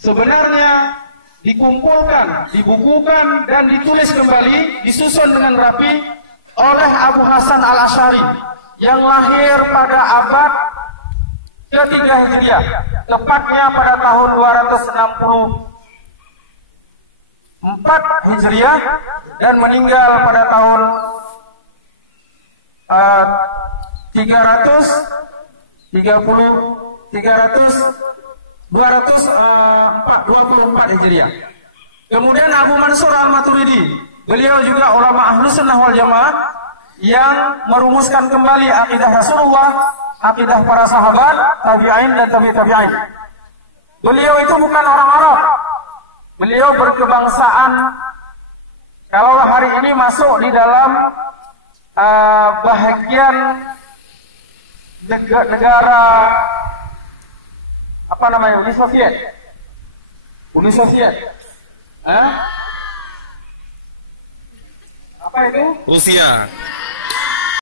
sebenarnya dikumpulkan, dibukukan, dan ditulis kembali, disusun dengan rapi oleh Abu Hasan Al-Asy'ari yang lahir pada abad ketiga Hijriah, tepatnya pada tahun 264 Hijriah dan meninggal pada tahun 224 Hijriah. Kemudian Abu Mansur Al-Maturidi, beliau juga ulama Ahlus Sunnah wal Jamaah yang merumuskan kembali akidah Rasulullah, akidah para sahabat, tabi'in dan tabi'in. Beliau itu bukan orang Arab. Beliau berkebangsaan, kalau hari ini masuk di dalam bahagian negara apa namanya, Uni Soviet. Uni Soviet. Apa itu? Rusia.